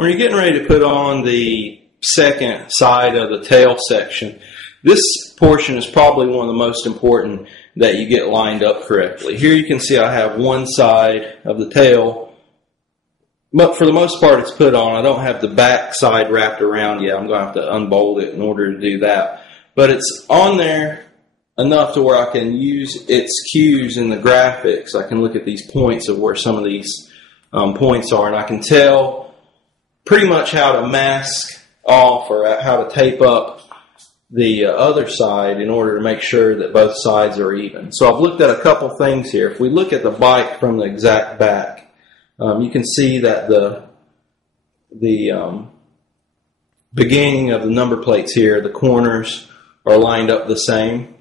When you're getting ready to put on the second side of the tail section, this portion is probably one of the most important that you get lined up correctly. Here you can see I have one side of the tail, but for the most part it's put on. I don't have the back side wrapped around yet. I'm going to have to unbolt it in order to do that. But it's on there enough to where I can use its cues in the graphics. I can look at these points of where some of these points are, and I can tell pretty much how to mask off or how to tape up the other side in order to make sure that both sides are even. So I've looked at a couple things here. If we look at the bike from the exact back, you can see that the beginning of the number plates here, the corners are lined up the same.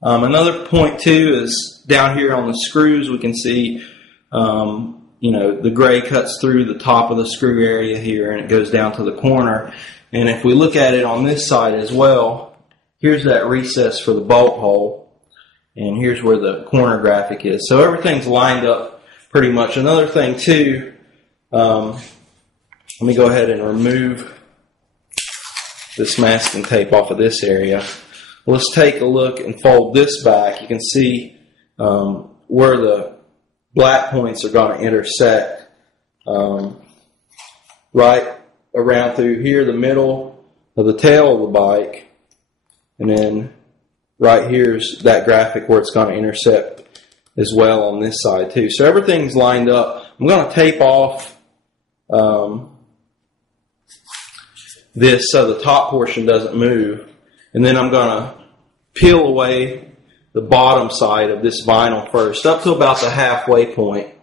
Another point too is down here on the screws we can see the gray cuts through the top of the screw area here and it goes down to the corner. And if we look at it on this side as well, here's that recess for the bolt hole, and here's where the corner graphic is. So everything's lined up pretty much. Another thing too, let me go ahead and remove this masking tape off of this area. Let's take a look and fold this back. You can see where the black points are going to intersect right around through here, the middle of the tail of the bike, and then right here's that graphic where it's going to intersect as well on this side too. So everything's lined up. I'm going to tape off this so the top portion doesn't move, and then I'm going to peel away the bottom side of this vinyl first up to about the halfway point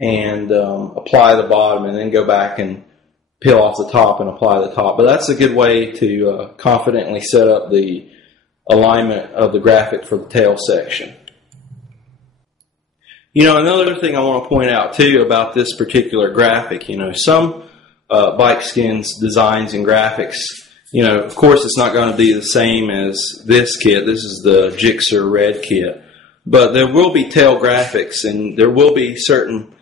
and apply the bottom, and then go back and peel off the top and apply the top. But that's a good way to confidently set up the alignment of the graphic for the tail section. Another thing I want to point out too about this particular graphic, some Bikeskinz designs and graphics, of course it's not going to be the same as this kit. This is the GSXR Red kit. But there will be tail graphics, and there will be certain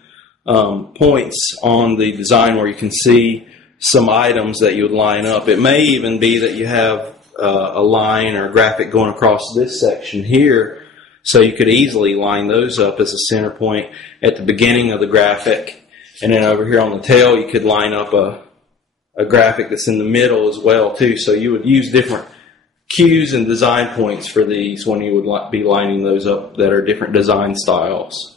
points on the design where you can see some items that you would line up. It may even be that you have a line or a graphic going across this section here, so you could easily line those up as a center point at the beginning of the graphic. And then over here on the tail you could line up a graphic that's in the middle as well too. So you would use different cues and design points for these when you would be lining those up that are different design styles.